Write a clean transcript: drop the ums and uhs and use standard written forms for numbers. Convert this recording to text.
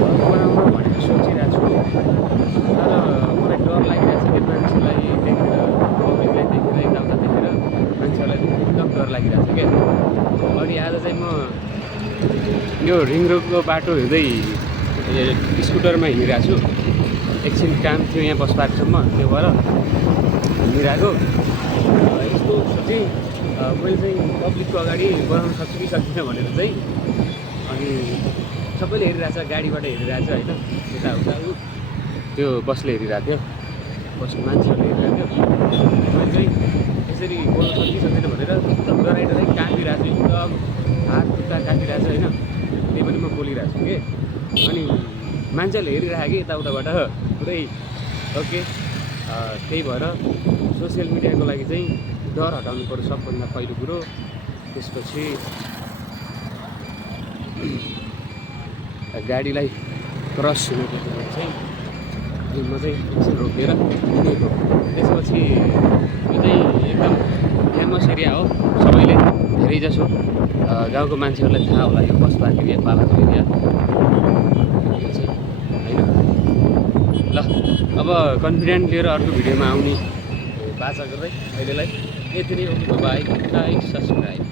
बनाउनु भनेर सोचिरहेको छु। तर मलाई डर लागिरहेको छ कि मान्छेलाई देखेर, पब्लिकलाई देखेर, यताउता देखेर मान्छेहरूलाई एकदम डर लागिरहेको छ क्या। अनि आज चाहिँ म यो रिङ रोडको बाटो हिँड्दै स्कुटरमा हिँडिरहेको छु। एकछिन काम थियो यहाँ बस पार्कसम्म, त्यो भएर हिँडिरहेको। यस्तो सोचेँ मैले चाहिँ पब्लिकको अगाडि बनाउन सक्छु कि सक्दिनँ भनेर चाहिँ। अनि सबैले हेरिरहेछ, गाडीबाट हेरिरहेछ होइन, यताउता त्यो बसले हेरिरहेको थियो, बसको मान्छेहरूले हेरिरहेको थियो। मैले चाहिँ यसरी बोल्न सक्छु कि सक्दिनँ भनेर एकदम डराइ काँपिरहेको छु, एकदम हात खुट्टा काँपिरहेको छ होइन। त्यही पनि म बोलिरहेको छु कि। अनि मान्छेहरूले हेरिरहेको कि यताउताबाट पुरै। ओके, त्यही भएर सोसियल मिडियाको लागि चाहिँ डर हटाउनु पर्यो सबभन्दा पहिलो कुरो। त्यसपछि गाडीलाई क्रस हुनुपर्छ चाहिँ म चाहिँ एकछिन रोकेर हिँडेको। त्यसपछि यो चाहिँ एकदम फेमस एरिया हो, सबैले धेरैजसो गाउँको मान्छेहरूलाई थाहा होला यो बस पार्क एरिया, पालाको एरिया चाहिँ होइन। ल अब कन्फिडेन्ट लिएर अर्को भिडियोमा आउने बाचा गर्दै अहिलेलाई यति नै हो। By, like, subscribe.